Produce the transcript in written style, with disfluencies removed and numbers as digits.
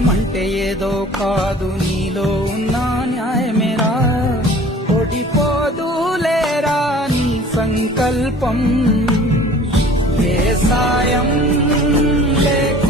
ఓటేయమంటే ఏదో కాదు నీలో ఉన్న న్యాయమేరా ఓడిపోదులేరా నీ సంకల్పం ఏ సాయం లేక